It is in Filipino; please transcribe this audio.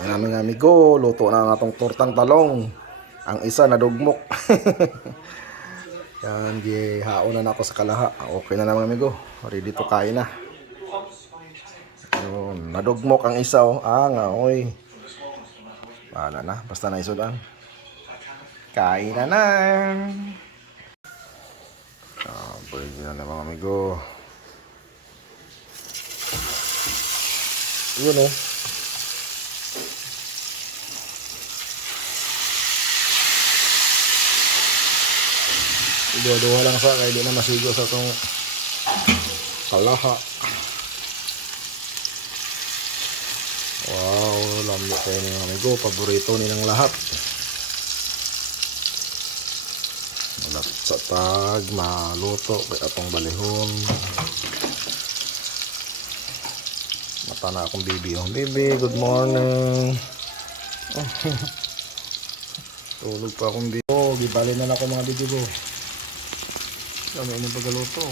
Ang aming amigo, luto na ang atong tortang talong. Ang isa nadugmok. Yan, gihaon na ako sa kalaha. Okay na naman amigo. Ready to kain na. Yun, nadugmok ang isa oh. Nga, oy. Bahala na, basta naisudan. Kain na na. Pwede na naman amigo. Yun oh. Duwa-duwa lang sa kaya di na masigo sa itong kalaha. Wow, lami kayo ni amigo. Paborito nilang lahat. Malapit sa tag, maluto kaya itong balihon. Mata na akong bibi. Oh, bibi, good morning. Tulog pa akong bibi. Oh, gibali na ako mga bibi ko. Kami ini pagluto.